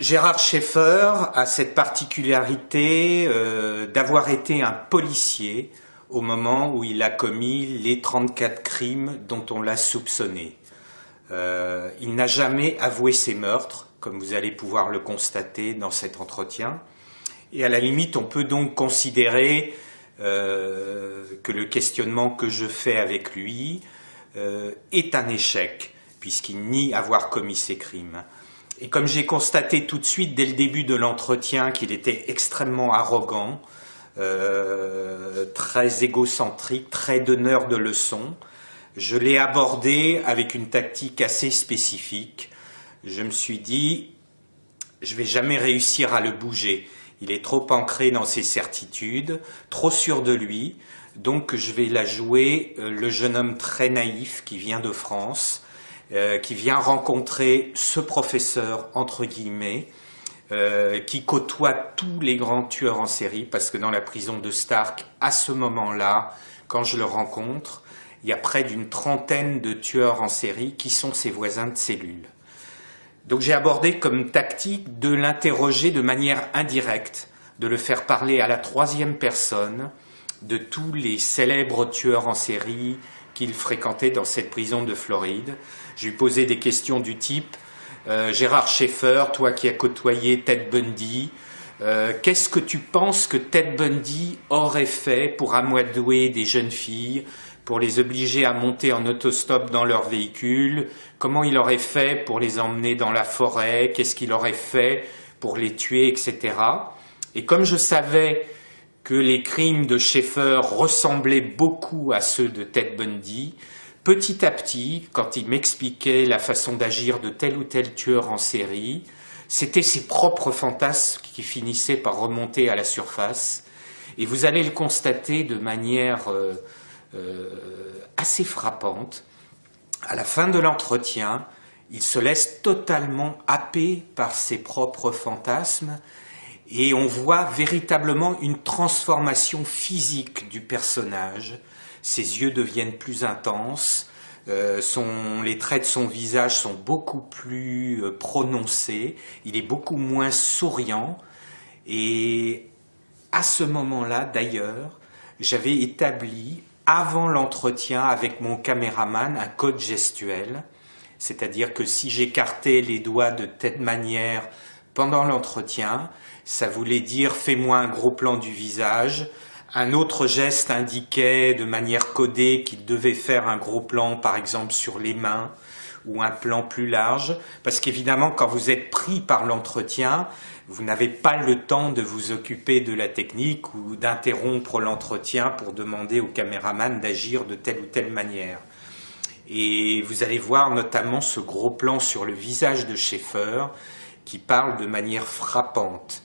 Gérard Scheffer a cette particularité d'avoir été un policier au moment où il a commis les 34 crimes dont on l'a soupçonné. Il n'a jamais avoué ses meurtres, comme vous allez pouvoir le constater dans cet entretien. Et à la limite, on peut donc considérer que le questionnement que je fais avec lui est un échec, puisqu'il nie avoir commis ces crimes. Et comme j'ai constaté tout de suite dès le début de l'entretien qu'il était extrêmement arrogant, très égocentrique, très donneur de leçons, je l'ai abordé avec une tactique assez spécifique. Je me suis dit, je ne vais jamais réussir à le bouger. Il est trop ancré dans ses certitudes, trop sûr de lui, donc je vais la jouer le jeune homme très naïf qui vient de France, qui vient rencontrer ce professeur, entre guillemets, qui côtoie tous les grands tueurs en série, parce que dans la prison de Stark, à ce moment-là, quand je le rencontre, il y a près d'une trentaine de tueurs en série qui sont ses voisins de cellule. Donc j'ai abordé comme tactique de l'interroger de manière indirecte, de le faire parler à la troisième personne de tous les célèbres tueurs en série qu'il fréquentait dans cette prison de Floride. Je lui posais des questions du type Gérard Scheffer, toi qui as côtoyé Ted Bundy, qu'est-ce que tu penses que Ted Bundy aurait fait pour amadouer des jeunes filles, pour les obliger à monter en autostop dans leur véhicule? Comment il aurait fait pour les emmener dans la forêt? Qu'est-ce qu'il aurait fait pour les tuer, etc. Et comme je savais que les crimes de Scheffer ressemblaient beaucoup à ceux de Ted Bundy, petit à petit, quand il m'expliquait la façon d'agir de tel ou tel tueur en série, c'était ses propres fantasmes qui finissaient par remonter à la surface. Et vous allez le constater de manière assez frappante. À la fin de l'entretien, il se laisse totalement happer par ses propres fantasmes et on voit véritablement une transformation physique du personnage. Ses yeux deviennent plus intenses, les traits de son visage sont beaucoup plus prononcés, il est beaucoup moins souriant. Et à ce moment-là, d'ailleurs, j'avais établi, avant l'entretien avec mon caméraman, un code gestuel, c'est-à-dire que si j'écartais les doigts de telle manière pendant l'entretien, ça voulait dire « fais-moi un gros plan du visage ». Un autre geste indiquait de manière codée qu'il devait faire un gros plan, par exemple, sur les mains, ou un plan plus large, parce qu'évidemment, quand vous êtes pris par l'entretien, vous n'avez pas le temps de vous occuper de la technique ou d'interrompre l'entretien pour demander au caméraman d'agir de telle ou telle manière. Et vous allez voir notamment ce gros plan sur le visage de Scheffer qui parle de manière frappante.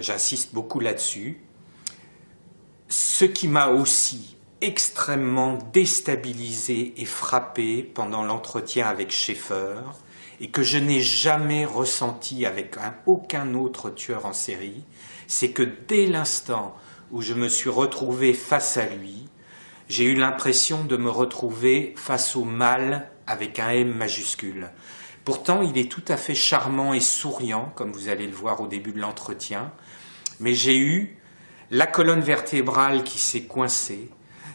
J'insiste beaucoup là-dessus. Ce qui m'a aussi extrêmement déstabilisé et frappé pendant l'entretien avec Scheffer et que je n'ai jamais ressenti avec aucun autre tueur en série, c'est que dès l'instant où je me suis retrouvé face à lui, j'ai eu l'impression de me retrouver face au mal avec un M majuscule. Pourtant, il est tout à fait charmant et souriant, comme vous allez le voir au début de l'entretien, mais j'ai eu la colonne vertébrale qui s'est coincée,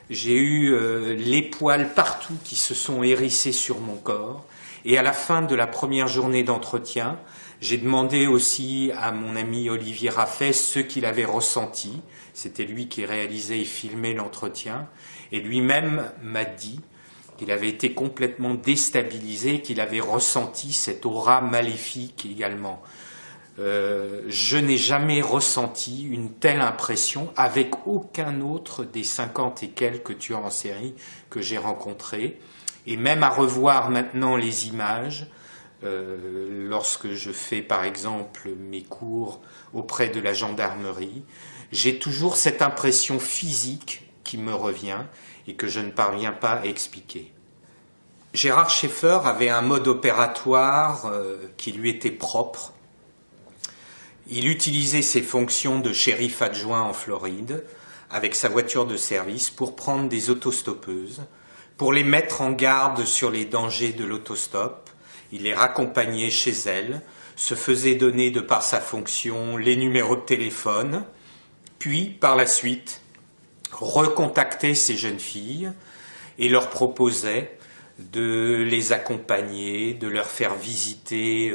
j'ai eu les poils partout qui se sont hérissés sur mon corps, et à la fin de la première journée d'entretien, j'ai demandé aussi à mon ami Olivier Raffet ce qu'il avait ressenti, c'était lui qui réalisait et filmait l'entretien, et lui-même m'a dit qu'il avait été complètement déstabilisé, qu'il avait ressenti cette aura maléfique également. Je n'ai jamais ressenti une telle impression avec aucun autre des 50 et quelques tueurs en série que j'ai rencontrés. Et même à revoir maintenant les images, lorsque je fais par exemple mes cours auprès de la gendarmerie, j'ai toujours cette impression physique qui me revient et que je ne parviens pas à expliquer. Gérard Scheffer avait un mode opératoire qui lui était propre. Il utilisait ses fonctions de shérif adjoint en Floride avec sa voiture de service pour prendre des autostoppeuses, pour les mettre en garde sur les dangers de l'autostop il les raccompagnait chez elle, se faisait donner de par sa fonction les numéros de téléphone, puis par la suite recontactait ces jeunes filles et leur proposait de les accompagner, de leur faire visiter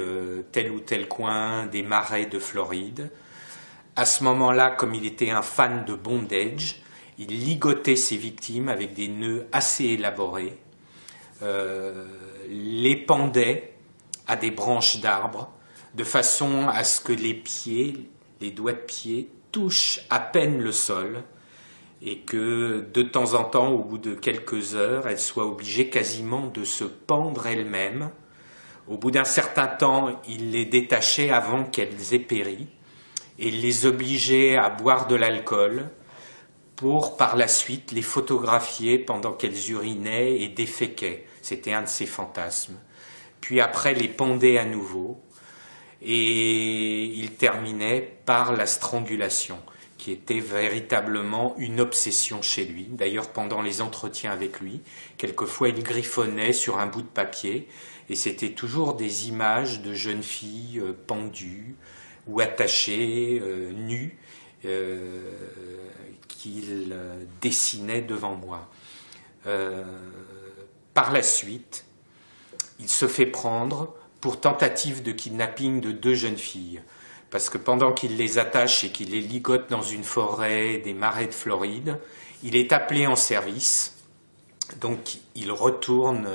tel ou tel coin des marais de Floride. À ce moment-là, comme il était un fan de bondage, il ligotait ses victimes avec des nœuds assez élaborés, les pendait à des branches d'arbres, de façon à ce que les pieds, les doigts de pied, touchent à peine le sol, et que de temps en temps, au bout de quelques heures, elle soit obligée quasiment de se pendre elle-même. Au bout d'un certain temps, il les détachait avant qu'elles aient péri, et il les obligeait à boire de l'alcool pour par la suite les photographier pendant qu'elles urinaient et déféquaient. C'était un de ses fantasmes. Puis après les pendait à nouveau, et il terminait par la strangulation, qui était véritablement une obsession chez lui. D'ailleurs, pendant les entretiens avec lui, quelquefois il griffonnait sur un bout de papier, et c'était toujours des images de jeunes filles pendues ou attachées, nues, qu'il dessinait devant moi. Par la suite, il se fait prendre pour tentative de kidnapping de 2 jeunes filles. Parce que pendant qu'il les attache et qu'il les ligote dans une forêt des marais de Floride, il est appelé en service. Donc il retourne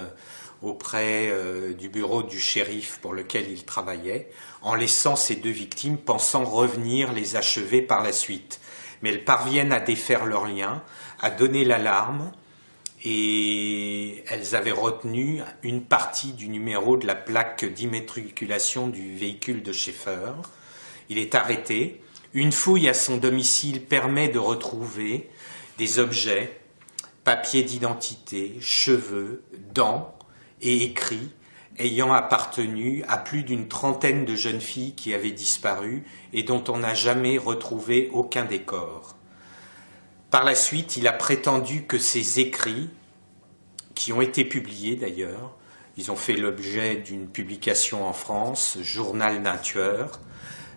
auprès du bureau du shérif pour lequel il travaillait, en laissant ces 2 victimes, pensant revenir les achever par la suite. Mais elles parviennent à défaire leurs liens, à donner l'alarme, et elles avaient retenu une partie du numéro de la plaque d'immatriculation du véhicule de Schaeffer. Il est arrêté. Une fouille à son domicile permet de retrouver des objets, papiers d'identité, cheveux, dents et écrits ayant appartenu à plus d'une trentaine de jeunes filles qui avaient disparu et dont on n'a jamais retrouvé aucun des corps. Par la suite, il a prétendu que ces écrits, qui ont été publiés d'ailleurs, ils ont fait l'objet d'une publication en France, Journal d'un tueur,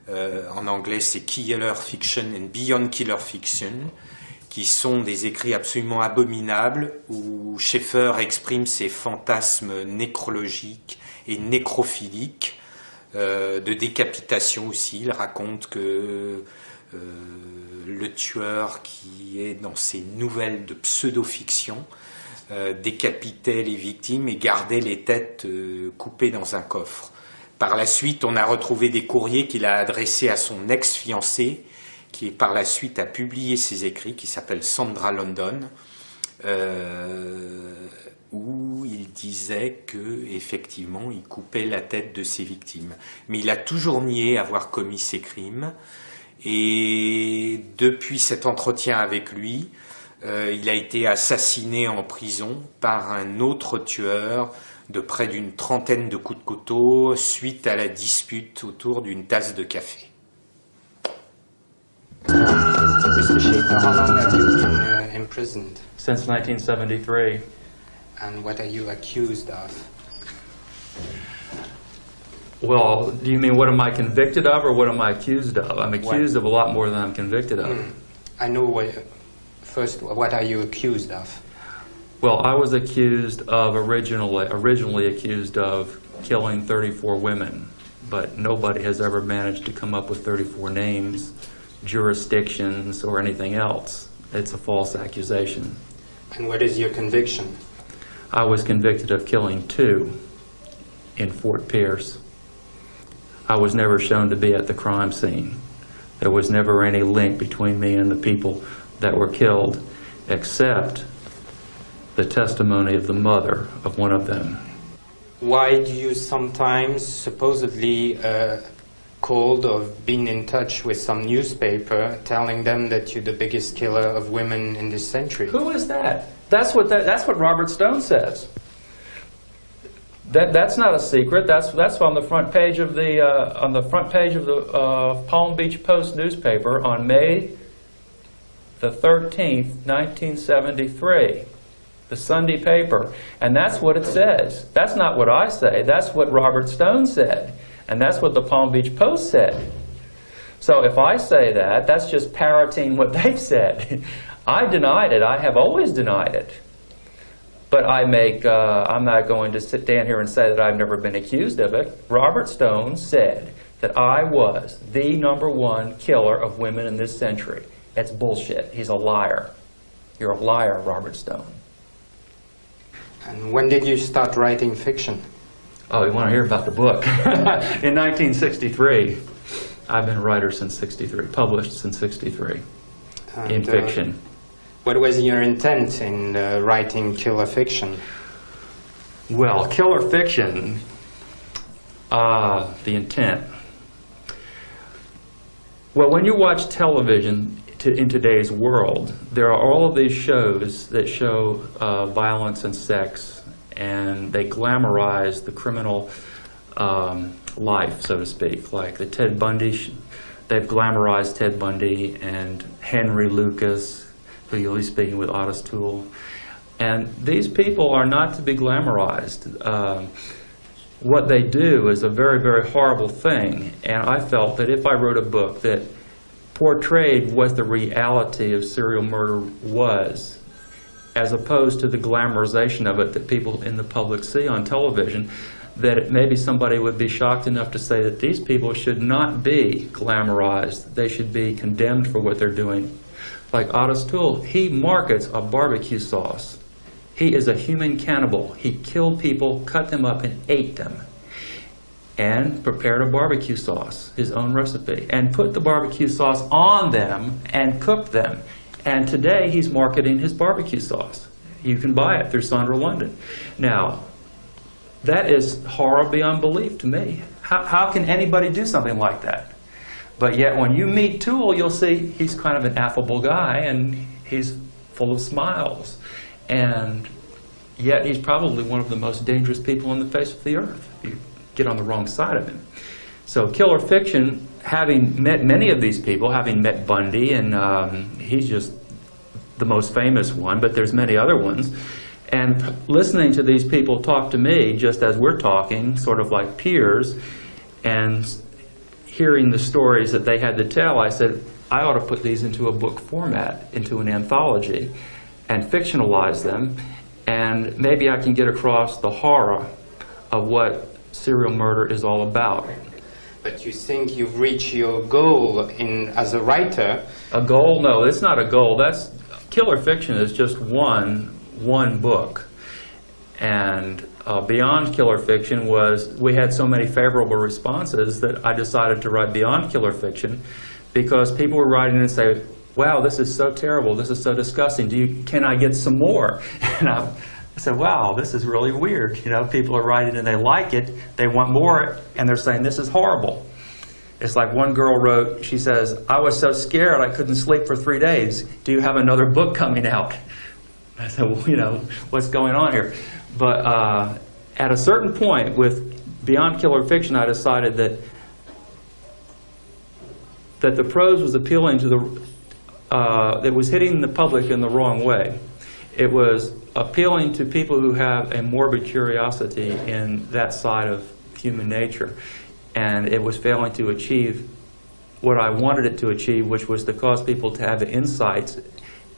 en anglais c'est Killer Fiction and Beyond Killer Fiction, qui sont des écrits absolument abominables où Schaeffer exprime ses fantasmes nécrologiques et nécrophiliques, de décapitation aussi. Il raconte que le tueur qui est dans ces nouvelles de pseudo-fiction décapitait les victimes et gardait les têtes coupées dans un coffre. Par la suite, on a retrouvé des courriers qu'il a adressés à son ex-fiancée, qui par la suite a publié ses écrits, qui s'appelle Sandra London, où il disait que effectivement il coupait la tête de ses victimes. Mais il a toujours nié avoir commis ces crimes, et depuis cet entretien avec lui, il a été assassiné en prison par un autre tueur de près d'une trentaine de coups de couteau suite à la dispute autour d'une tasse de café. Mr. Schaeffer, how long have you been imprisoned? Since 1973. And what are you accused of? Well, do you mean what am I convicted of or what am I accused of? I'm accused of a lot more than I'm convicted of. I know first, what are you accused of? Well, I was accused of originally accused of killing 34 women, but nobody has ever managed to come up with 34 names, jurisdictions, or anything else. It's a false accusation. And what is your conviction? I was convicted of killing 2 in Fort Pierce. I was never shown to be at the crime scene. There was never any link between me and the people that were killed, except the testimony of the mother of one of them. Why do you sometimes supposedly called or been in touch with some newspaper telling them that you're the biggest killer of women in this century? Who is that? That's what Robert Stone says. That's not a secret. That's on the front page of the Palm Beach Post newspaper on May the 13th, 1973. the Sunday paper. And that's what it says. That's not what I say. That's what Robert Stone said. And that's what the Palm Beach Post said. So if I say that, that's just parroting what they've said. I denied it. I have always denied it. But I'm not going to sit down here and say that I've never been accused of it. Robert Stone said that I was the #1 killer of women in this century. That's bullshit. He's a liar. You're a liar, Robert Stone. And when did you start writing fiction? Oh, you want to hear about the book? In 1963. I've been a writer since '63, published since '63 in fiction. What was your intent in writing killer fiction? Well, killer fiction, the intent. Well, when you watch television in today's world, there are all of these shows that show violence and sex, and they glamorize the criminal life, so to speak. Like the Ted Bundy, they've glamorized Ted Bundy and Henry Lucas, who you'll be speaking with, Otis Toole. And these people are not to be glamorized. What they do is a very, very horrible thing. And I felt that if I wrote a book that portrayed what the reality of serial murder was, as opposed to the glamorization of it that people in the public see on television, that maybe somebody would be shocked enough to say that these people should not be glamorized. They should be condemned for what they're doing. Like Otis Toole, he markets a barbecue sauce. He is a human cannibal. He killed people, cut them up, and ate them. And prepared a barbecue sauce, his own recipe, and put the barbecue sauce on them and cooked them. And today he's marketing his barbecue sauce. You can buy it through Sandra London. Now, that is horror beyond belief to me. How can anybody do something like that? But yet when you meet Toole, you'll see he's kind of an affable guy, and he's full of smiles. And yet he's probably one of the most dangerous people on the face of the earth, if you get on the wrong side of him. So killer fiction, having met many of these people, having met Bundy, and he's just the most famous one, but there's many other ones. And listening to these people talk to me, just as we're talking, sort of like peers, and hearing the stories that they had to tell, I said, I ought to put these into a book format, into an anthology, and fictionalize them, and maybe I can get across the horror of what serial murder is all about. But you think you've reached your goal as a writer? A goal? No, it's not a goal. Killer fiction is just one book. And Beyond Killer Fiction we had so many favorable responses that I decided to write Beyond Killer Fiction, because people were writing and say, wow, this is so terrible, this is so disgusting, can I get some more? And I said, wow, this is really weird. People are writing and they like it, they want more, and they're saying this is horrible. It's like one girl wrote, she says, I was so scared I couldn't sleep for 3 days. Do you have another book coming out? I said, well, what's going on here? But at a certain point with Beyond Killer Fiction, I decided that the prose was appealing to that was hitting the public in the wrong way. It was appealing to people who have a morbid curiosity in that side of human nature. And it was failing to achieve what I wanted it to achieve, which was to cause people to have insights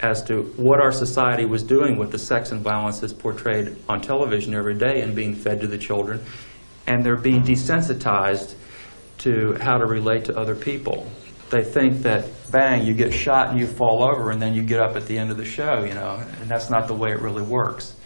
as to what our society was doing with the sex and violence that's portrayed on television every day and being fed to the children. And they're being desensitized to how to relate to other people. They think that, bang, you get shot and you fall over and then you get up at the end of the show, and that's not the way it really works.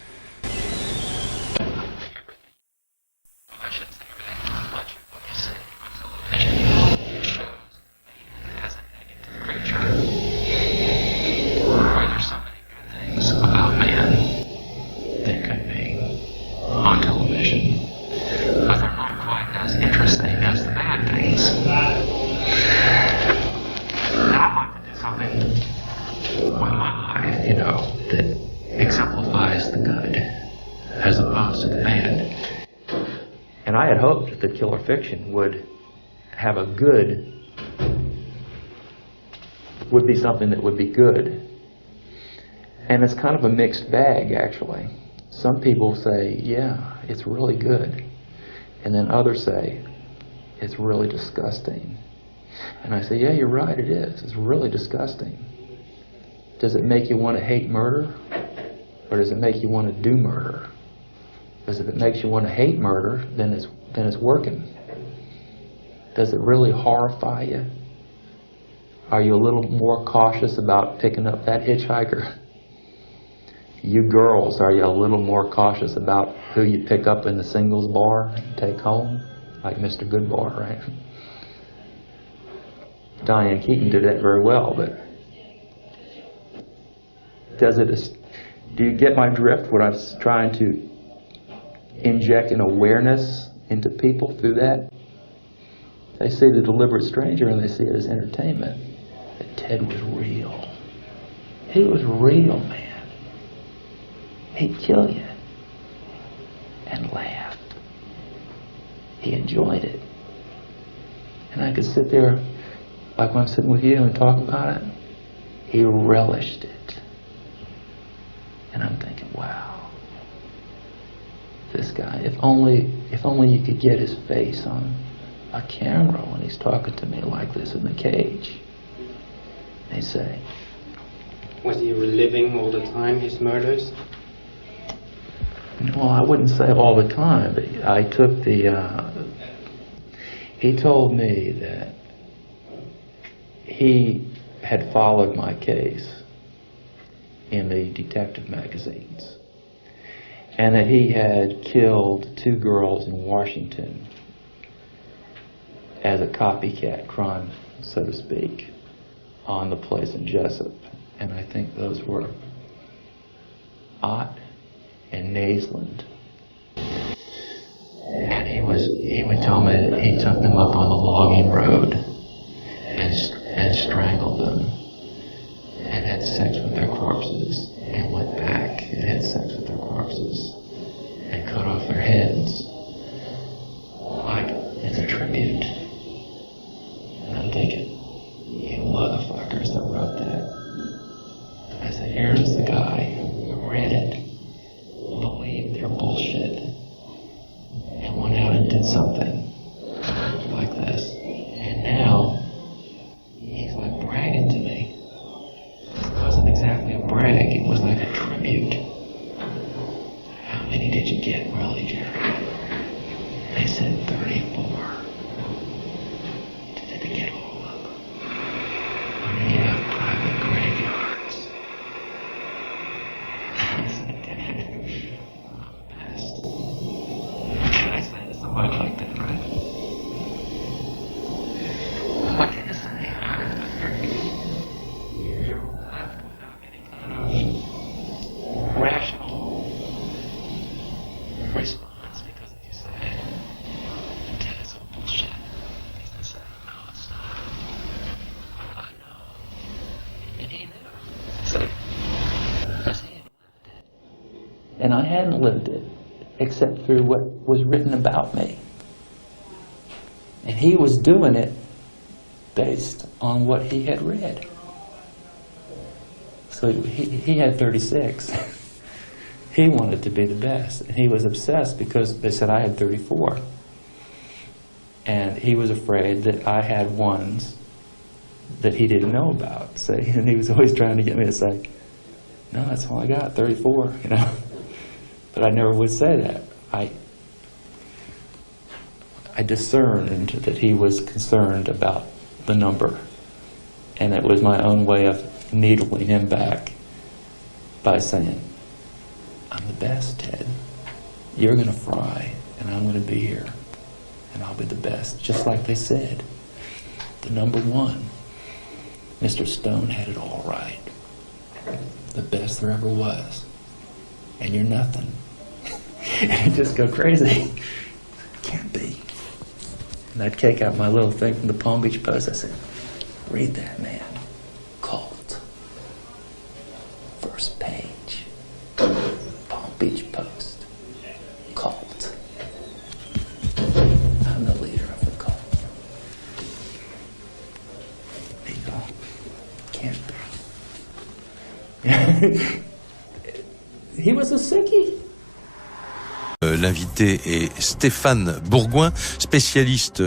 And I had hoped that Killer Fiction would have would be something that would be good. And it's kind of a mixed bag, actually. Some people say, yeah, it's really good. And then others say, it's really disgusting. And I say, yeah, you're right, it is. It's really disgusting. Does it make you want to hate murder? Or does it make you want to do murder? Because if it makes you want to hate murder, then it's working. Does it really horrify you? Are you a little more cautious about picking up that hitchhiker? You girls, are you a little more cautious about who you pick up in the singles bar and take home? Like Mr. Goodbar, right? Diane Keaton did that very well, but do you get my drift? What I was trying to inject an awareness into people through that? They see The Deliberate Stranger and they see it as entertainment. But Ted was real. He was real, man. He'd kill you and laugh. He enjoyed it. And I could sit there, like when I'm sitting with you and talk about it, he relished it. And I'm thinking, wow, this guy, if only you could get his face on a camera when he's talking to me like this in the cage. They say. Was he reliving all the time his murders? Well, I wouldn't say all the time, but I took he told me that he had followed my case in the detective magazines, and that he had killed 2 girls in Washington as a copycat crime, so to speak, on the place in Jessup. And I think those were Ott and Naisland. And he would tell me that he took them up on the logging road and strangled them and had sex with their corpses and went back and had sex with their corpses and cut off their heads like as a tribute. And I'm thinking, you motherfuckers that wrote that. I said, here's the guy who read it, believed their bullshit, and went out and did something like this. And now, he's like bragging to me. It wasn't exactly a brag, it was like a tribute. How many did you get, really, Jerry? They said 34. Did they get all of them? Or did you have private graveyards? I said, Dad, I'm the best. I said to somebody like that, right? What can you say? You're left without any kind of rational response because you say, that is all bullshit. He said, no, it's not. I know. And he knew. So, because he had lived it. And I hadn't lived it, except through what was written about me. And he was doing it based on what he had read. So he had 36. He wanted to be the best. And he was obsessed because they said I had 34. And he was afraid that I had ones that he didn't know about. So, and he was always trying to get me to say, no, that's all I got, 34, you know. But I never would say that. I discerned that he was concerned about the number. And it was my own way of needling him back by saying, I'm the best, Ted. You're going to fry, and I'm going to be here. And I'll be the best, just like they said. The number 1. Mr. Stone had it all right. The best there ever was. And you're nothing. And he'd just go crazy. Can't be. And I'd take out my little thing from the Palm Beach Post. I said, read that, man. Cult. First page. Palm Beach Post. Cult. I'm the leader of the cult. There you go. Can't be. he was a sickie. L'invité est Stéphane Bourgoin, spécialiste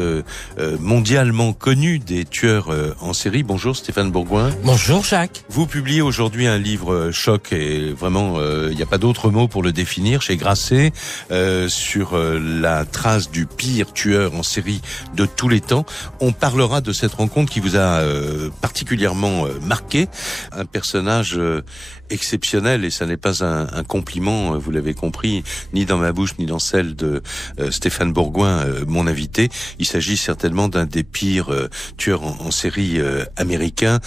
mondialement connu des tueurs en série. Bonjour Stéphane Bourgoin. Bonjour Jacques. Vous publiez aujourd'hui un livre choc et vraiment il n'y a pas d'autre mot pour le définir, chez Grasset, sur la trace du pire tueur en série de tous les temps. On parlera de cette rencontre qui vous a particulièrement marqué, un personnage exceptionnel, et ça n'est pas un compliment, vous l'avez compris, ni dans ma bouche ni dans celle de Stéphane Bourgoin, mon invité. Il s'agit certainement d'un des pires tueurs en série américains.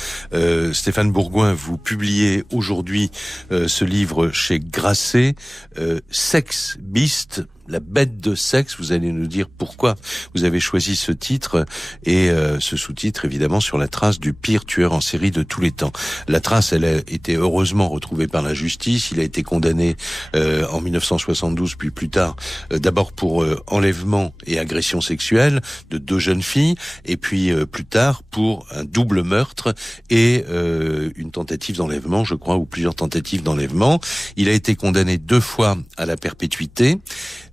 Stéphane Bourgoin, vous publiez aujourd'hui ce livre chez Grasset, Sex Beast, la bête de sexe. Vous allez nous dire pourquoi vous avez choisi ce titre et ce sous-titre, évidemment, sur la trace du pire tueur en série de tous les temps. La trace, elle a été heureusement retrouvée par la justice. Il a été condamné en 1972, puis plus tard, d'abord pour enlèvement et agression sexuelle de 2 jeunes filles, et puis plus tard pour un double meurtre et une tentative d'enlèvement, je crois, ou plusieurs tentatives d'enlèvement. Il a été condamné 2 fois à la perpétuité.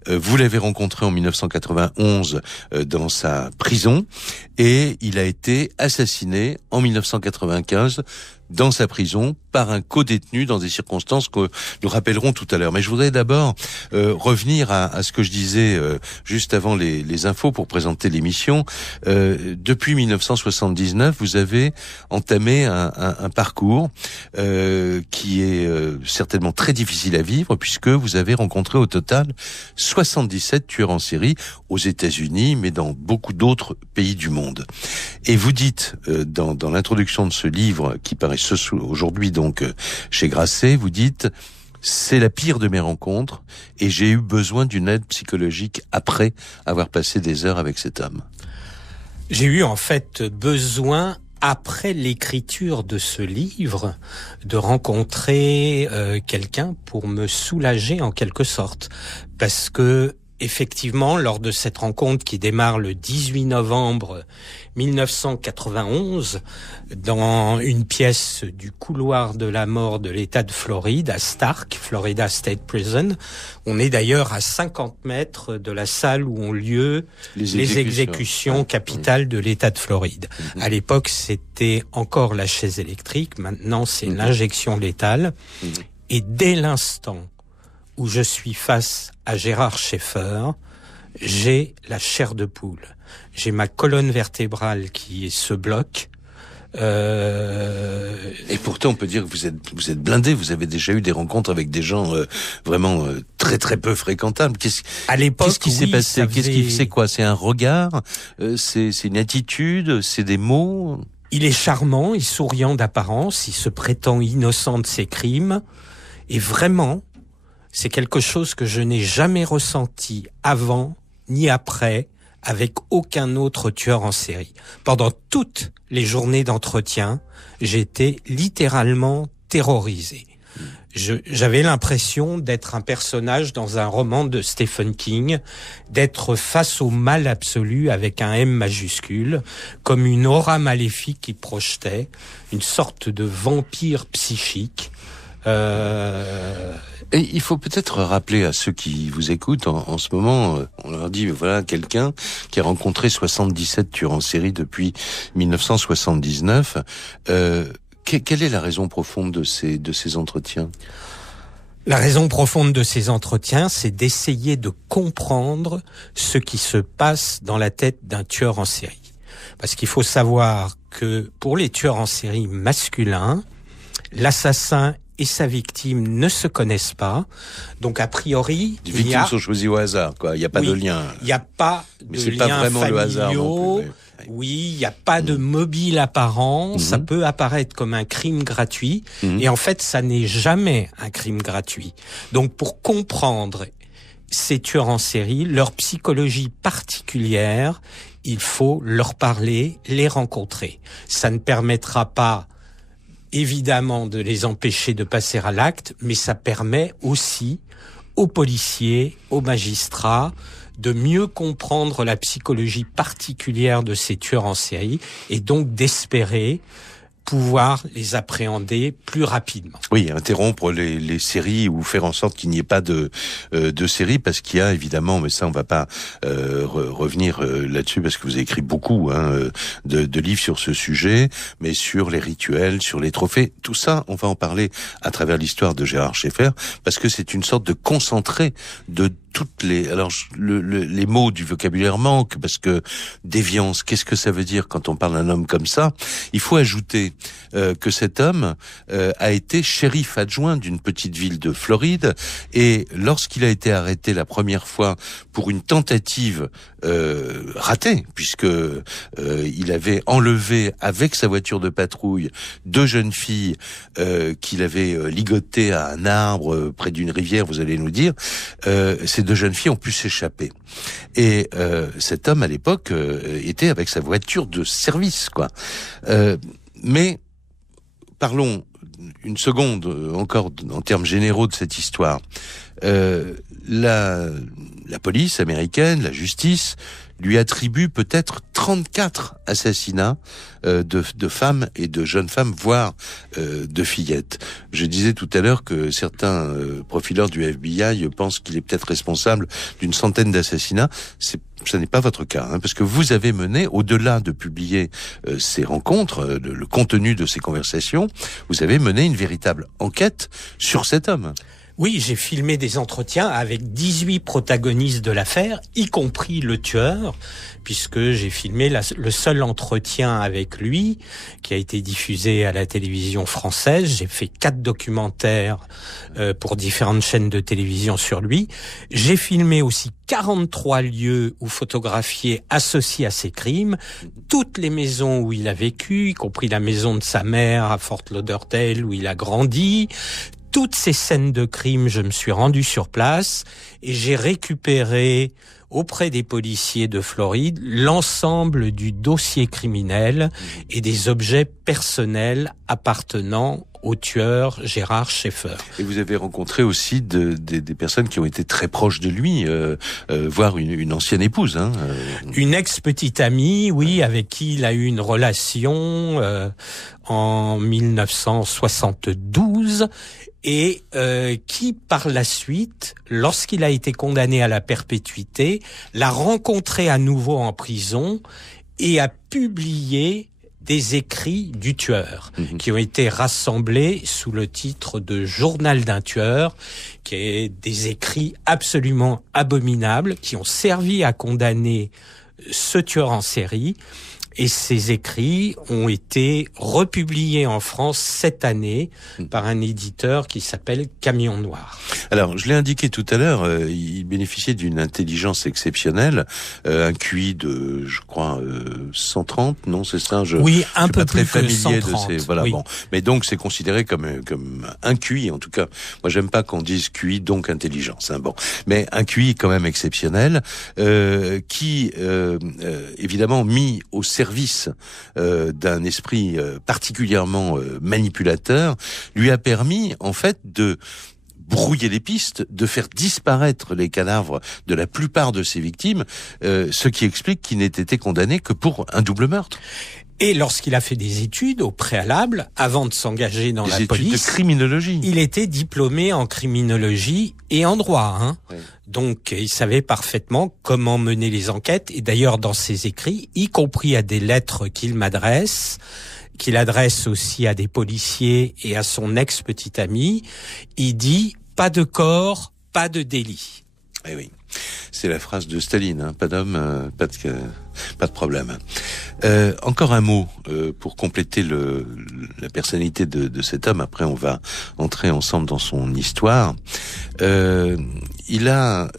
Vous l'avez rencontré en 1991 dans sa prison et il a été assassiné en 1995 dans sa prison par un codétenu dans des circonstances que nous rappellerons tout à l'heure. Mais je voudrais d'abord revenir à ce que je disais juste avant les infos pour présenter l'émission. Depuis 1979, vous avez entamé un parcours qui est certainement très difficile à vivre, puisque vous avez rencontré au total 77 tueurs en série aux États-Unis, mais dans beaucoup d'autres pays du monde. Et vous dites dans l'introduction de ce livre qui paraît aujourd'hui donc chez Grasset, vous dites: c'est la pire de mes rencontres et j'ai eu besoin d'une aide psychologique après avoir passé des heures avec cet homme. J'ai eu en fait besoin, après l'écriture de ce livre, de rencontrer quelqu'un pour me soulager en quelque sorte. Parce que, effectivement, lors de cette rencontre qui démarre le 18 novembre 1991, dans une pièce du couloir de la mort de l'État de Floride, à Stark, Florida State Prison, on est d'ailleurs à 50 mètres de la salle où ont lieu les exécutions capitales de l'État de Floride. À l'époque, c'était encore la chaise électrique, maintenant c'est l'injection létale. Et dès l'instant où je suis face à Gérard Schaeffer, j'ai la chair de poule. J'ai ma colonne vertébrale qui se bloque. Et pourtant, on peut dire que vous êtes blindé. Vous avez déjà eu des rencontres avec des gens vraiment très très peu fréquentables. À l'époque, qu'est-ce qui s'est passé? C'est quoi? C'est un regard? C'est une attitude? C'est des mots? Il est charmant, il est souriant d'apparence, il se prétend innocent de ses crimes. Et vraiment, c'est quelque chose que je n'ai jamais ressenti avant ni après avec aucun autre tueur en série. Pendant toutes les journées d'entretien, j'étais littéralement terrorisé. J'avais l'impression d'être un personnage dans un roman de Stephen King, d'être face au mal absolu avec un M majuscule, comme une aura maléfique qui projetait, une sorte de vampire psychique. Et il faut peut-être rappeler à ceux qui vous écoutent en ce moment, on leur dit, voilà, quelqu'un qui a rencontré 77 tueurs en série depuis 1979. Quelle est la raison profonde de ces entretiens? La raison profonde de ces entretiens, c'est d'essayer de comprendre ce qui se passe dans la tête d'un tueur en série. Parce qu'il faut savoir que pour les tueurs en série masculins, l'assassin et sa victime ne se connaissent pas. Donc, a priori... Les victimes sont choisies au hasard, quoi. Il n'y a pas de lien. Il n'y a pas de lien pas vraiment familiaux. Le hasard non plus, Oui, il n'y a pas de mobile apparent. Ça peut apparaître comme un crime gratuit. Et en fait, ça n'est jamais un crime gratuit. Donc, pour comprendre ces tueurs en série, leur psychologie particulière, il faut leur parler, les rencontrer. Ça ne permettra pas évidemment de les empêcher de passer à l'acte, mais ça permet aussi aux policiers, aux magistrats, de mieux comprendre la psychologie particulière de ces tueurs en série et donc d'espérer pouvoir les appréhender plus rapidement. Oui, interrompre les séries ou faire en sorte qu'il n'y ait pas de séries, parce qu'il y a évidemment, mais ça on va pas revenir là-dessus parce que vous avez écrit beaucoup de livres sur ce sujet, mais sur les rituels, sur les trophées, tout ça, on va en parler à travers l'histoire de Gérard Schaeffer, parce que c'est une sorte de concentré de toutes les... Alors, les mots du vocabulaire manquent, parce que déviance, qu'est-ce que ça veut dire quand on parle d'un homme comme ça? Il faut ajouter que cet homme a été shérif adjoint d'une petite ville de Floride, et lorsqu'il a été arrêté la première fois pour une tentative ratée, puisque il avait enlevé avec sa voiture de patrouille 2 jeunes filles qu'il avait ligotées à un arbre près d'une rivière, vous allez nous dire, ces 2 jeunes filles ont pu s'échapper. Et cet homme, à l'époque, était avec sa voiture de service, quoi. Mais parlons une seconde encore en termes généraux de cette histoire. La police américaine, la justice, lui attribue peut-être 34 assassinats de femmes et de jeunes femmes, voire de fillettes. Je disais tout à l'heure que certains profileurs du FBI pensent qu'il est peut-être responsable d'une centaine d'assassinats. Ce n'est pas votre cas, parce que vous avez mené, au-delà de publier ces rencontres, le contenu de ces conversations, vous avez mené une véritable enquête sur cet homme. Oui, j'ai filmé des entretiens avec 18 protagonistes de l'affaire, y compris le tueur, puisque j'ai filmé le seul entretien avec lui, qui a été diffusé à la télévision française. J'ai fait 4 documentaires pour différentes chaînes de télévision sur lui. J'ai filmé aussi 43 lieux ou photographiés associés à ces crimes, toutes les maisons où il a vécu, y compris la maison de sa mère à Fort Lauderdale où il a grandi. Toutes ces scènes de crime, je me suis rendu sur place et j'ai récupéré auprès des policiers de Floride l'ensemble du dossier criminel et des objets personnels appartenant au tueur Gérard Schaeffer. Et vous avez rencontré aussi des personnes qui ont été très proches de lui, voire une ancienne épouse. Une ex-petite amie, oui, avec qui il a eu une relation en 1972 et qui, par la suite, lorsqu'il a été condamné à la perpétuité, l'a rencontré à nouveau en prison et a publié des écrits du tueur, qui ont été rassemblés sous le titre de Journal d'un tueur, qui est des écrits absolument abominables, qui ont servi à condamner ce tueur en série. Et ces écrits ont été republiés en France cette année par un éditeur qui s'appelle Camion Noir. Alors, je l'ai indiqué tout à l'heure, il bénéficiait d'une intelligence exceptionnelle, un QI de, je crois, 130, non, c'est ça? Oui, un peu plus que 130. De ces, voilà, oui. Bon. Mais donc, c'est considéré comme un QI, en tout cas. Moi, j'aime pas qu'on dise QI, donc intelligence, bon. Mais un QI quand même exceptionnel, qui, évidemment, mis au service d'un esprit particulièrement manipulateur, lui a permis en fait de brouiller les pistes, de faire disparaître les cadavres de la plupart de ses victimes, ce qui explique qu'il n'ait été condamné que pour un double meurtre. Et lorsqu'il a fait des études au préalable, avant de s'engager dans la police, des études de criminologie. Il était diplômé en criminologie et en droit. Oui. Donc, il savait parfaitement comment mener les enquêtes. Et d'ailleurs, dans ses écrits, y compris à des lettres qu'il adresse aussi à des policiers et à son ex-petite amie, il dit « pas de corps, pas de délit ». Eh oui. C'est la phrase de Staline, pas d'homme, pas de problème. Encore un mot pour compléter la personnalité de cet homme. Après, on va entrer ensemble dans son histoire. Il a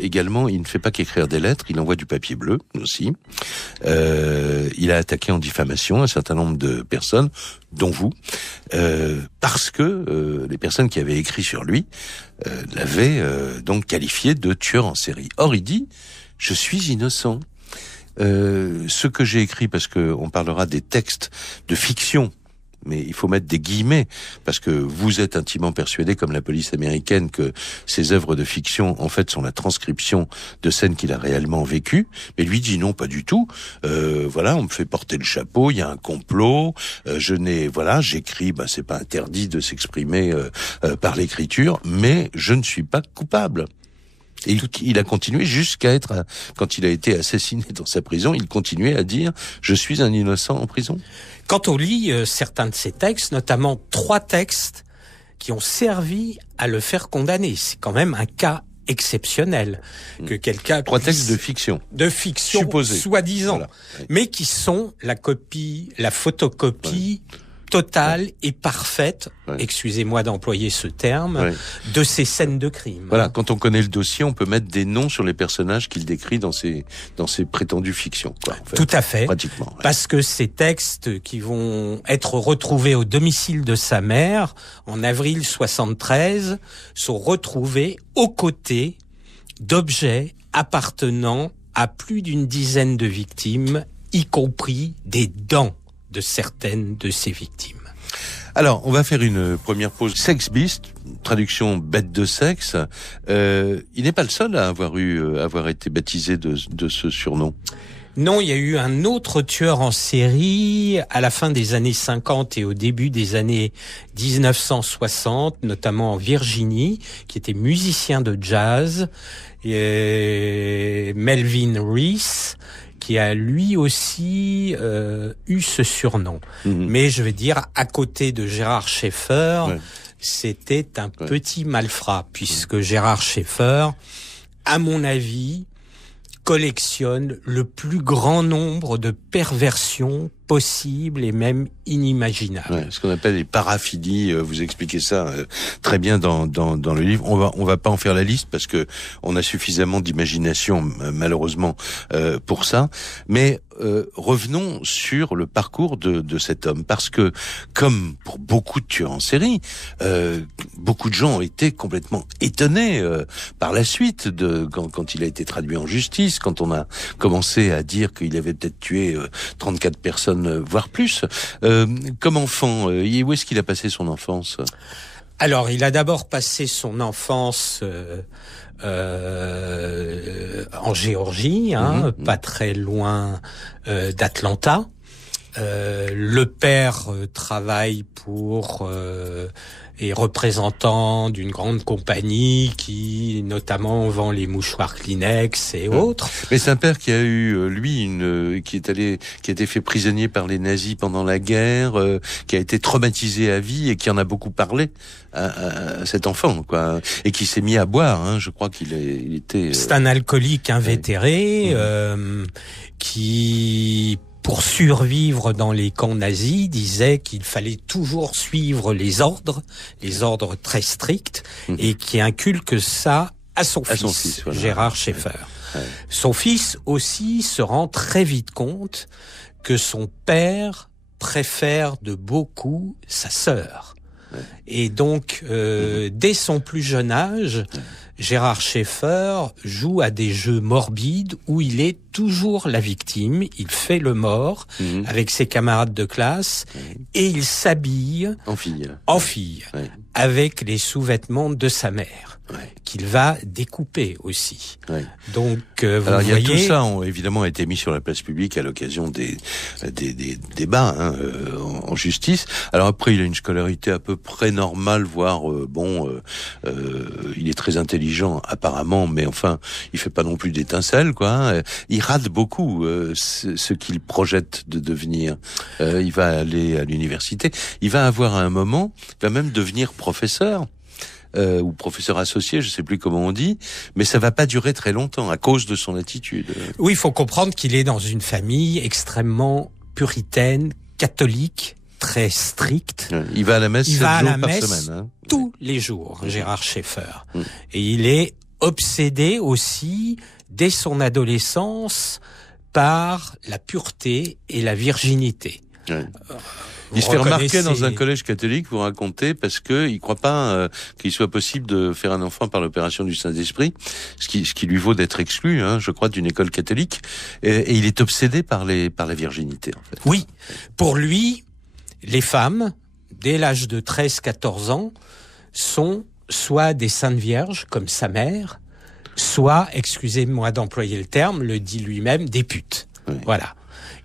également, il ne fait pas qu'écrire des lettres, il envoie du papier bleu aussi. Il a attaqué en diffamation un certain nombre de personnes, dont vous, parce que les personnes qui avaient écrit sur lui l'avaient donc qualifié de tueur en série. Or, il dit « Je suis innocent ». Ce que j'ai écrit, parce que on parlera des textes de fiction mais il faut mettre des guillemets, parce que vous êtes intimement persuadé, comme la police américaine, que ces œuvres de fiction, en fait, sont la transcription de scènes qu'il a réellement vécues. Mais lui dit non, pas du tout. Voilà, on me fait porter le chapeau, il y a un complot. J'écris. C'est pas interdit de s'exprimer par l'écriture, mais je ne suis pas coupable. Et il a continué jusqu'à être, quand il a été assassiné dans sa prison, il continuait à dire « Je suis un innocent en prison ». Quand on lit certains de ces textes, notamment 3 textes qui ont servi à le faire condamner, c'est quand même un cas exceptionnel que quelqu'un 3 textes de fiction supposés, soi-disant, voilà. Mais qui sont la photocopie totale et parfaite, excusez-moi d'employer ce terme, de ces scènes de crime. Voilà, quand on connaît le dossier, on peut mettre des noms sur les personnages qu'il décrit dans ses prétendues fictions, quoi, en fait. Tout à fait. Pratiquement. Ouais. Parce que ces textes qui vont être retrouvés au domicile de sa mère en avril 73 sont retrouvés aux côtés d'objets appartenant à plus d'une dizaine de victimes, y compris des dents de certaines de ces victimes. Alors, on va faire une première pause. Sex Beast, traduction bête de sexe. Il n'est pas le seul à avoir été baptisé de ce surnom. Non, il y a eu un autre tueur en série à la fin des années 50 et au début des années 1960, notamment en Virginie, qui était musicien de jazz, Melvin Reese, qui a lui aussi eu ce surnom. Mais je veux dire, à côté de Gérard Schaeffer, c'était un petit malfrat, puisque Gérard Schaeffer, à mon avis, collectionne le plus grand nombre de perversions possibles et même inimaginables. Ouais, ce qu'on appelle les paraphilies, vous expliquez ça très bien dans le livre. On va pas en faire la liste parce que on a suffisamment d'imagination malheureusement pour ça. Mais revenons sur le parcours de cet homme, parce que comme pour beaucoup de tueurs en série, beaucoup de gens ont été complètement étonnés par la suite quand il a été traduit en justice, quand on a commencé à dire qu'il avait peut-être tué 34 personnes, voire plus. Comme enfant, où est-ce qu'il a passé son enfance ? Alors, il a d'abord passé son enfance en Géorgie, pas très loin d'Atlanta. Le père travaille pour est représentant d'une grande compagnie qui notamment vend les mouchoirs Kleenex et autres. Mais c'est un père qui a eu qui a été fait prisonnier par les nazis pendant la guerre, qui a été traumatisé à vie et qui en a beaucoup parlé à cet enfant, quoi, et qui s'est mis à boire. Je crois qu'il était. C'est un alcoolique invétéré qui, pour survivre dans les camps nazis, disait qu'il fallait toujours suivre les ordres très stricts, et qui inculque ça à son fils, voilà. Gérard Schaeffer. Ouais. Son fils aussi se rend très vite compte que son père préfère de beaucoup sa sœur. Ouais. Et donc, dès son plus jeune âge, Gérard Schaeffer joue à des jeux morbides où il est toujours la victime, il fait le mort avec ses camarades de classe et il s'habille en fille, avec les sous-vêtements de sa mère, qu'il va découper aussi. Donc, alors il y a tout ça, évidemment, a été mis sur la place publique à l'occasion des débats en justice. Alors après, il a une scolarité à peu près normale, voire il est très intelligent apparemment, mais enfin, il fait pas non plus d'étincelles, quoi. Il rate beaucoup ce qu'il projette de devenir. Il va aller à l'université, il va avoir à un moment, il va même devenir professeur. Ou professeur associé, je sais plus comment on dit, mais ça va pas durer très longtemps à cause de son attitude. Oui, il faut comprendre qu'il est dans une famille extrêmement puritaine, catholique, très stricte. Il va à la messe 7 jours par semaine. Tous les jours, Gérard Schaeffer. Et il est obsédé aussi, dès son adolescence, par la pureté et la virginité. Il se fait remarquer dans un collège catholique, vous racontez, parce que il croit pas qu'il soit possible de faire un enfant par l'opération du Saint-Esprit, ce qui lui vaut d'être exclu, je crois, d'une école catholique. Et il est obsédé par la virginité, en fait. Oui, pour lui, les femmes, dès l'âge de 13-14 ans, sont soit des saintes vierges, comme sa mère, soit, excusez-moi d'employer le terme, le dit lui-même, des putes. Oui. Voilà.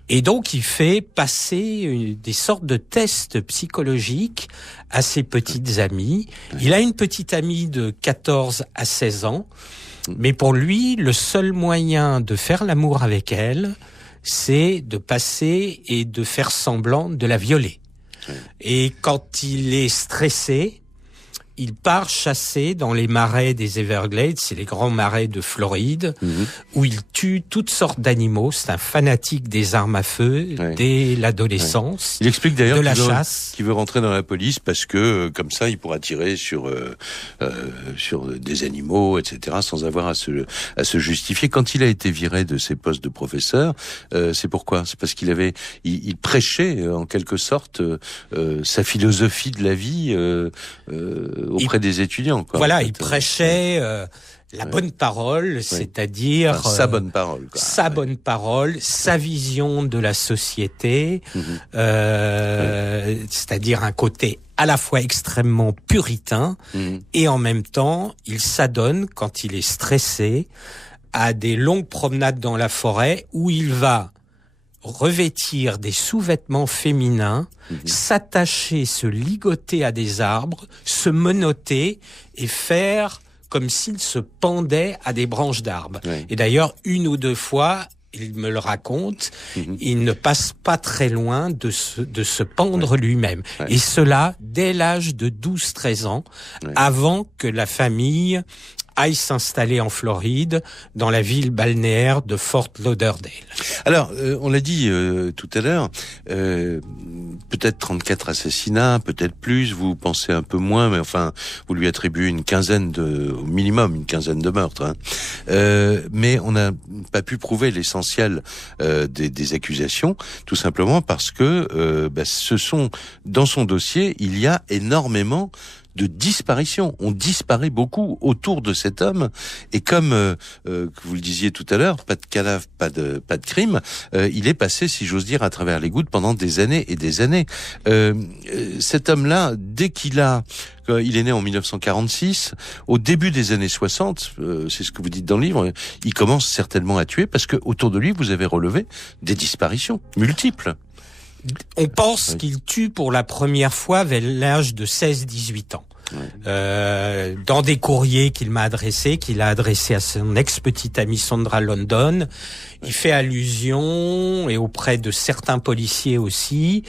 Et donc, il fait passer des sortes de tests psychologiques à ses petites amies. Il a une petite amie de 14 à 16 ans, mais pour lui, le seul moyen de faire l'amour avec elle, c'est de passer et de faire semblant de la violer. Et quand il est stressé, il part chasser dans les marais des Everglades, c'est les grands marais de Floride, où il tue toutes sortes d'animaux. C'est un fanatique des armes à feu dès l'adolescence. Il explique d'ailleurs de la chasse. qu'il veut rentrer dans la police parce que comme ça il pourra tirer sur des animaux, etc. sans avoir à se justifier. Quand il a été viré de ses postes de professeur, c'est pourquoi ? C'est parce il prêchait en quelque sorte sa philosophie de la vie auprès des étudiants. Quoi, voilà, il prêchait la bonne parole, c'est-à-dire sa bonne parole. Quoi. Sa bonne parole, sa vision de la société, c'est-à-dire un côté à la fois extrêmement puritain et en même temps, il s'adonne, quand il est stressé, à des longues promenades dans la forêt où il va revêtir des sous-vêtements féminins, s'attacher, se ligoter à des arbres, se menotter et faire comme s'il se pendait à des branches d'arbres. Et d'ailleurs, une ou deux fois, il me le raconte, il ne passe pas très loin de se pendre lui-même. Et cela dès l'âge de 12-13 ans, avant que la famille aille s'installer en Floride, dans la ville balnéaire de Fort Lauderdale. Alors, on l'a dit tout à l'heure, peut-être 34 assassinats, peut-être plus, vous pensez un peu moins, mais enfin, vous lui attribuez au minimum une quinzaine de meurtres. Hein. Mais on n'a pas pu prouver l'essentiel des accusations, tout simplement parce que dans son dossier, il y a énormément de disparition. On disparaît beaucoup autour de cet homme, et comme vous le disiez tout à l'heure, pas de cadavre, pas de crime, il est passé, si j'ose dire, à travers les gouttes pendant des années et des années. Cet homme-là, dès il est né en 1946, au début des années 60, c'est ce que vous dites dans le livre, il commence certainement à tuer parce que autour de lui, vous avez relevé des disparitions multiples. On pense qu'il tue pour la première fois vers l'âge de 16-18 ans. Dans des courriers qu'il a adressés à son ex-petite amie Sandra London, il fait allusion, et auprès de certains policiers aussi,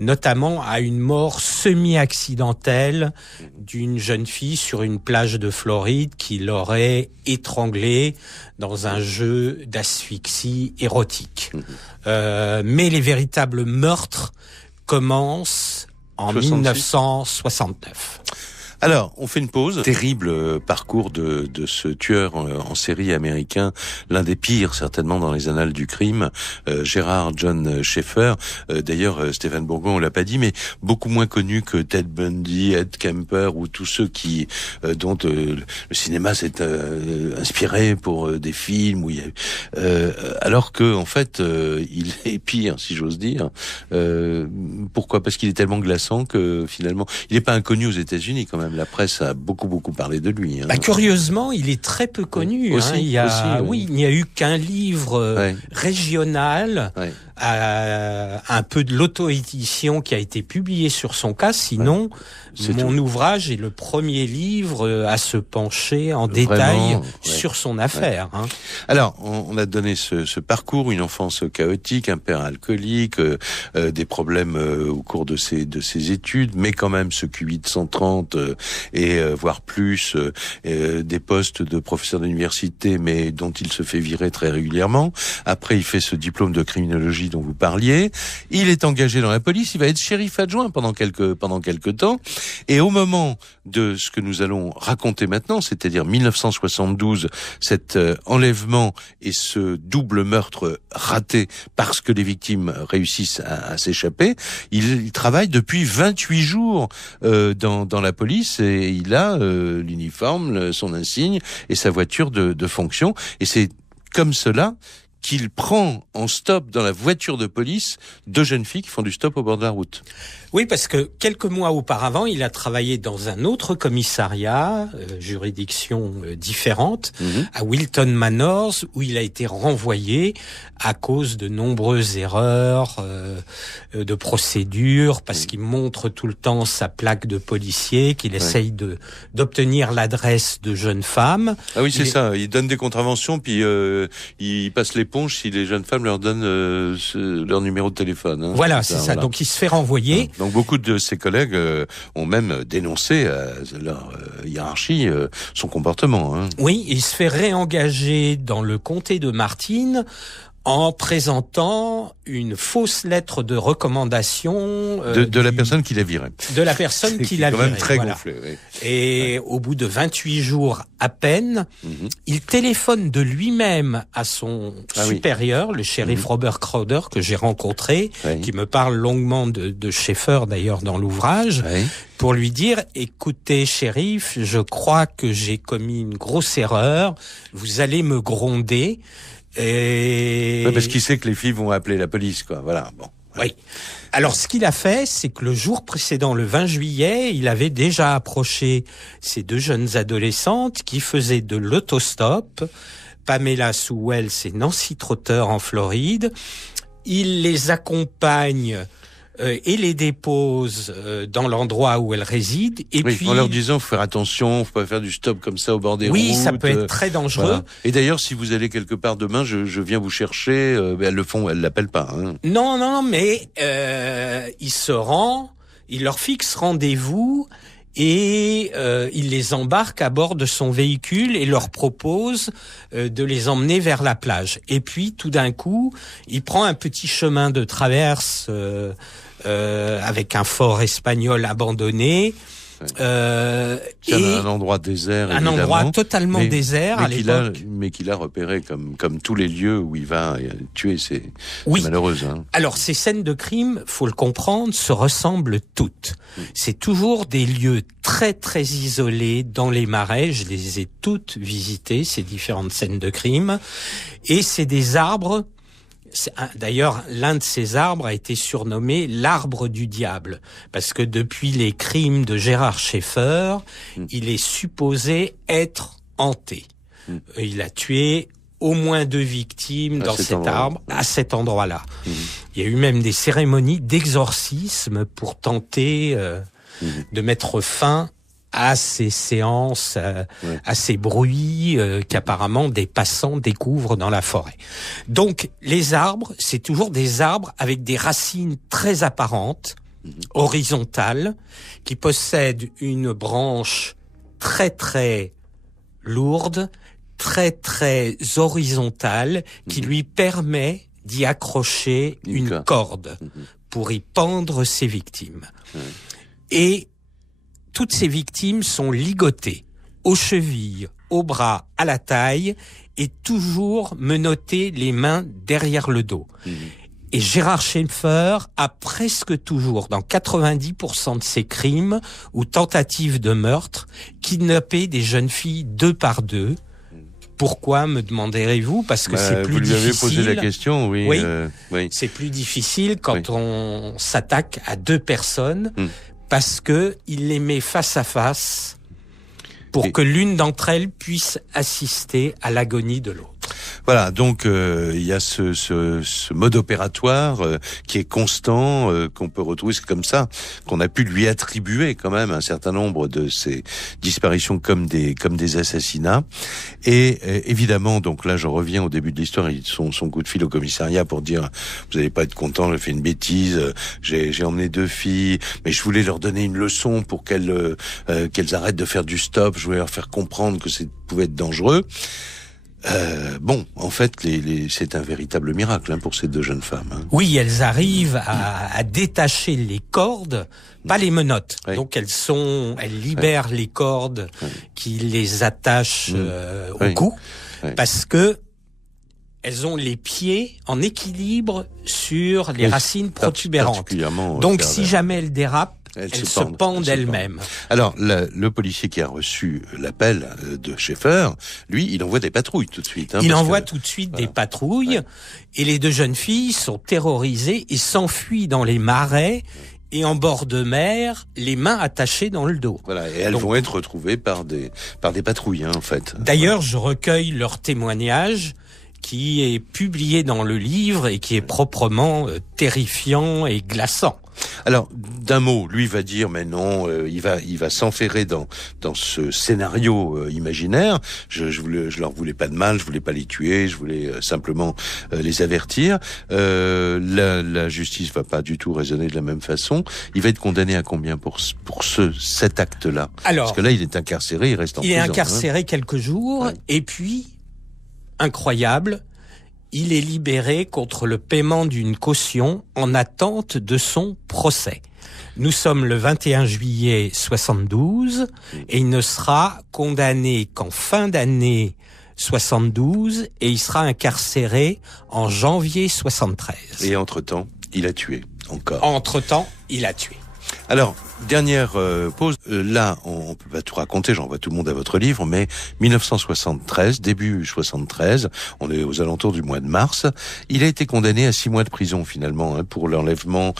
notamment à une mort semi-accidentelle d'une jeune fille sur une plage de Floride qui l'aurait étranglée dans un jeu d'asphyxie érotique. Mais les véritables meurtres commencent en 1969. Alors, on fait une pause. Terrible parcours de ce tueur en série américain, l'un des pires certainement dans les annales du crime, Gerard John Schaeffer. D'ailleurs, Stéphane Bourgon, on l'a pas dit, mais beaucoup moins connu que Ted Bundy, Ed Kemper ou tous ceux dont le cinéma s'est inspiré pour des films. Alors que en fait, il est pire, si j'ose dire. Pourquoi ? Parce qu'il est tellement glaçant que finalement, il n'est pas inconnu aux États-Unis quand même. La presse a beaucoup parlé de lui. Hein. Curieusement, il est très peu connu. Il n'y a eu qu'un livre régional, un peu de l'auto-édition qui a été publié sur son cas. Sinon, mon ouvrage est le premier livre à se pencher en détail sur son affaire. Hein. Alors, on a donné ce parcours, une enfance chaotique, un père alcoolique, des problèmes au cours de ses études, mais quand même ce QI de 130 et voire plus, des postes de professeur d'université, mais dont il se fait virer très régulièrement. Après, il fait ce diplôme de criminologie dont vous parliez. Il est engagé dans la police. Il va être shérif adjoint pendant quelques temps. Et au moment de ce que nous allons raconter maintenant, c'est-à-dire 1972, cet enlèvement et ce double meurtre raté parce que les victimes réussissent à s'échapper, il travaille depuis 28 jours dans la police, et il a l'uniforme, son insigne et sa voiture de fonction. Et c'est comme cela qu'il prend en stop dans la voiture de police 2 jeunes filles qui font du stop au bord de la route. Oui, parce que quelques mois auparavant, il a travaillé dans un autre commissariat, juridiction différente, à Wilton Manors, où il a été renvoyé à cause de nombreuses erreurs de procédure, parce qu'il montre tout le temps sa plaque de policier, qu'il essaye d'obtenir l'adresse de jeunes femmes. Ah oui, c'est ça. Il donne des contraventions, puis il passe l'éponge si les jeunes femmes leur donnent leur numéro de téléphone. Hein. Voilà, c'est ça. Voilà. Donc il se fait renvoyer. Donc beaucoup de ses collègues ont même dénoncé à leur hiérarchie son comportement. Hein. Oui, il se fait réengager dans le comté de Martin en présentant une fausse lettre de recommandation de la personne qui l'a viré. De la personne qui l'a viré. C'est quand même très gonflé. Oui. Et au bout de 28 jours à peine, il téléphone de lui-même à son supérieur, le shérif Robert Crowder, que j'ai rencontré, qui me parle longuement de Schaeffer d'ailleurs dans l'ouvrage, pour lui dire « Écoutez, shérif, je crois que j'ai commis une grosse erreur, vous allez me gronder ». Et... parce qu'il sait que les filles vont appeler la police, quoi. Voilà. Bon. Oui. Alors, ce qu'il a fait, c'est que le jour précédent, le 20 juillet, il avait déjà approché ces 2 jeunes adolescentes qui faisaient de l'autostop. Pamela Sewell, c'est Nancy Trotter en Floride. Il les accompagne et les dépose dans l'endroit où elles résident. Et puis, en leur disant, faut faire attention, faut pas faire du stop comme ça au bord des routes. Oui, ça peut être très dangereux. Voilà. Et d'ailleurs, si vous allez quelque part demain, je viens vous chercher. Elles l'appellent pas. Hein. Non, mais il se rend, il leur fixe rendez-vous. Et il les embarque à bord de son véhicule et leur propose de les emmener vers la plage. Et puis, tout d'un coup, il prend un petit chemin de traverse avec un fort espagnol abandonné. C'est un endroit désert, un endroit totalement désert à l'époque, mais qu'il a repéré comme tous les lieux où il va tuer ses malheureuses. Hein. Alors ces scènes de crime, faut le comprendre, se ressemblent toutes. C'est toujours des lieux très très isolés dans les marais. Je les ai toutes visitées, ces différentes scènes de crime, et c'est des arbres. D'ailleurs, l'un de ces arbres a été surnommé l'arbre du diable, parce que depuis les crimes de Gérard Schaeffer, il est supposé être hanté. Il a tué au moins 2 victimes dans cet arbre, à cet endroit-là. Il y a eu même des cérémonies d'exorcisme pour tenter de mettre fin à ces séances, à ces bruits qu'apparemment des passants découvrent dans la forêt. Donc les arbres, c'est toujours des arbres avec des racines très apparentes, horizontales, qui possèdent une branche très très lourde, très très horizontale, qui lui permet d'y accrocher une corde pour y pendre ses victimes. Et toutes ces victimes sont ligotées aux chevilles, aux bras, à la taille, et toujours menottées les mains derrière le dos. Et Gérard Schaeffer a presque toujours, dans 90% de ses crimes ou tentatives de meurtre, kidnappé des jeunes filles 2 par 2. Pourquoi, me demanderez-vous? Parce que c'est plus difficile. Vous lui avez posé la question, oui. Oui. C'est plus difficile quand on s'attaque à 2 personnes. Parce que il les met face à face pour que l'une d'entre elles puisse assister à l'agonie de l'autre. Voilà, donc il y a ce mode opératoire qui est constant, qu'on peut retrouver, c'est comme ça qu'on a pu lui attribuer quand même un certain nombre de ces disparitions comme des assassinats. Et évidemment, donc là je reviens au début de l'histoire, son coup de fil au commissariat pour dire vous allez pas être content, j'ai fait une bêtise, j'ai emmené 2 filles, mais je voulais leur donner une leçon pour qu'elles arrêtent de faire du stop, je voulais leur faire comprendre que ça pouvait être dangereux. En fait, c'est un véritable miracle pour ces 2 jeunes femmes. Hein. Oui, elles arrivent à détacher les cordes, pas les menottes. Oui. Donc elles libèrent les cordes qui les attachent au cou, parce que elles ont les pieds en équilibre sur les racines protubérantes. Donc si jamais elles dérapent, elles se pendent elles-mêmes. Alors, le policier qui a reçu l'appel de Schaeffer, lui, il envoie des patrouilles tout de suite. Il envoie tout de suite des patrouilles, et les deux jeunes filles sont terrorisées et s'enfuient dans les marais et en bord de mer, les mains attachées dans le dos. Voilà, et elles vont être retrouvées par des patrouilles, en fait. D'ailleurs, je recueille leur témoignage qui est publié dans le livre et qui est proprement terrifiant et glaçant. Alors, d'un mot, lui va dire, mais non, il va s'enferrer dans ce scénario imaginaire. Je leur voulais pas de mal, je voulais pas les tuer, je voulais simplement les avertir. La justice va pas du tout raisonner de la même façon. Il va être condamné à combien pour cet acte-là? Alors, parce que là, il est incarcéré, il reste en prison. Il est incarcéré quelques jours, et puis, incroyable, il est libéré contre le paiement d'une caution en attente de son procès. Nous sommes le 21 juillet 72 et il ne sera condamné qu'en fin d'année 72 et il sera incarcéré en janvier 73. Et entre-temps, il a tué encore. Entre-temps, il a tué. Alors, dernière pause. Là, on peut pas tout raconter, j'envoie tout le monde à votre livre, mais 1973, début 73, on est aux alentours du mois de mars, il a été condamné à 6 mois de prison finalement pour l'enlèvement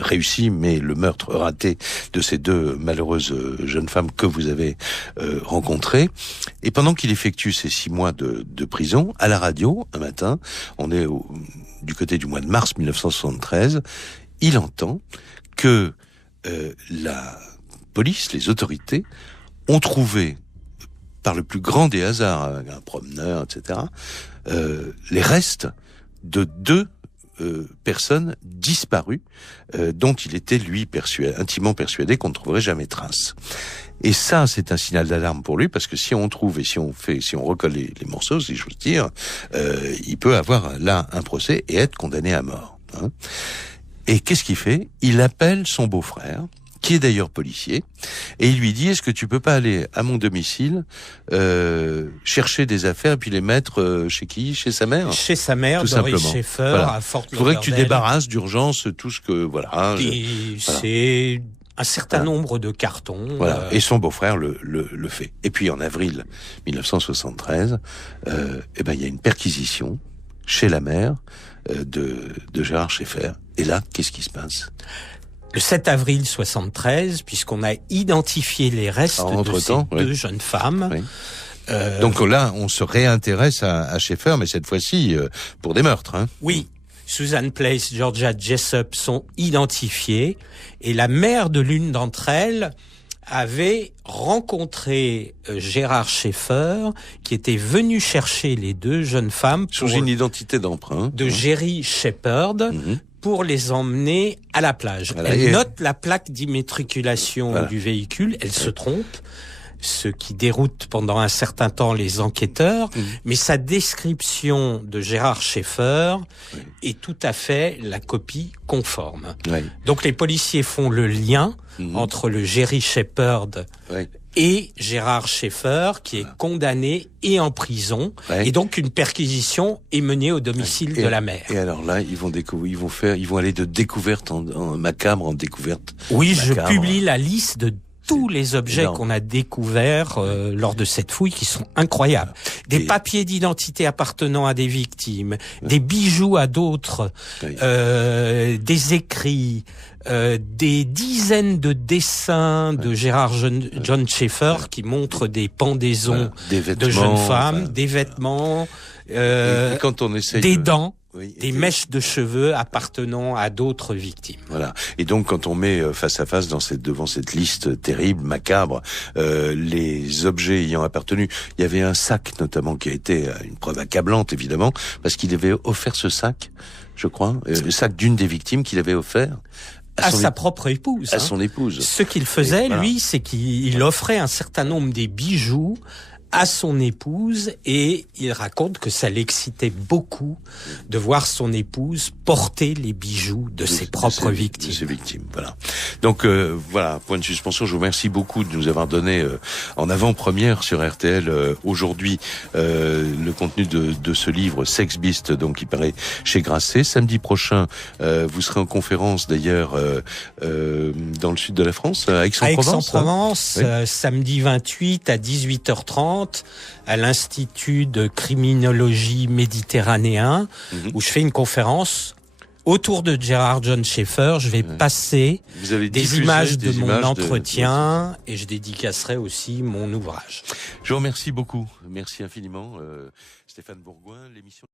réussi, mais le meurtre raté de ces deux malheureuses jeunes femmes que vous avez rencontrées. Et pendant qu'il effectue ces 6 mois de prison, à la radio, un matin, on est du côté du mois de mars 1973, il entend que la police, les autorités, ont trouvé, par le plus grand des hasards, un promeneur, etc., les restes de 2 personnes disparues, dont il était, lui, intimement persuadé qu'on ne trouverait jamais trace. Et ça, c'est un signal d'alarme pour lui, parce que si on trouve et si on recolle les morceaux, si j'ose dire, il peut avoir là un procès et être condamné à mort. Hein. Et qu'est-ce qu'il fait? Il appelle son beau-frère, qui est d'ailleurs policier, et il lui dit, est-ce que tu peux pas aller à mon domicile chercher des affaires et puis les mettre chez qui? Chez sa mère? Chez sa mère, Doris Schaeffer, voilà. à Fort Lauderdale. Il faudrait que tu débarrasses d'urgence tout ce que... Voilà. C'est un certain nombre de cartons. Voilà. Et son beau-frère le fait. Et puis en avril 1973, il y a une perquisition chez la mère de Gérard Schaeffer. Et là, qu'est-ce qui se passe? Le 7 avril 73, puisqu'on a identifié les restes de ces deux jeunes femmes. Oui. Donc là, on se réintéresse à Schaeffer, mais cette fois-ci pour des meurtres. Hein. Oui. Susan Place, Georgia Jessup sont identifiées, et la mère de l'une d'entre elles avait rencontré Gérard Schaeffer, qui était venu chercher les deux jeunes femmes sous une identité d'emprunt de Jerry Shepherd pour les emmener à la plage. Voilà, elle note la plaque d'immatriculation du véhicule, elle se trompe, ce qui déroute pendant un certain temps les enquêteurs, mais sa description de Gérard Schaeffer est tout à fait la copie conforme. Donc les policiers font le lien entre le Jerry Shepherd et Gérard Schaeffer, qui est condamné et en prison, et donc une perquisition est menée au domicile de la mère. Et alors là, ils vont aller de découverte en macabre en découverte. Oui, macabre. Je publie la liste de tous les objets qu'on a découverts lors de cette fouille, qui sont incroyables. Des papiers d'identité appartenant à des victimes, des bijoux à d'autres, des écrits, des dizaines de dessins de Gérard John Schaeffer qui montrent des pendaisons de jeunes femmes, des vêtements, et quand on essaye des dents. Des mèches de cheveux appartenant à d'autres victimes. Voilà. Et donc, quand on met face à face devant cette liste terrible, macabre, les objets ayant appartenu, il y avait un sac notamment qui a été une preuve accablante évidemment, parce qu'il avait offert ce sac, je crois, le sac d'une des victimes qu'il avait offert à sa propre épouse. À son épouse. Ce qu'il faisait, lui, c'est qu'il offrait un certain nombre des bijoux à son épouse et il raconte que ça l'excitait beaucoup de voir son épouse porter les bijoux de ses propres victimes. De ses victimes, voilà. Donc voilà, point de suspension. Je vous remercie beaucoup de nous avoir donné en avant-première sur RTL aujourd'hui le contenu de ce livre Sex Beast, donc qui paraît chez Grasset. Samedi prochain, vous serez en conférence d'ailleurs dans le sud de la France, à Aix-en-Provence. À Aix-en-Provence, oui. Samedi 28 à 18h30 à l'Institut de criminologie méditerranéen, où je fais une conférence autour de Gerard John Schaeffer. Je vais passer des images de mon entretien et je dédicacerai aussi mon ouvrage. Je vous remercie beaucoup. Merci infiniment, Stéphane Bourgoin. L'émission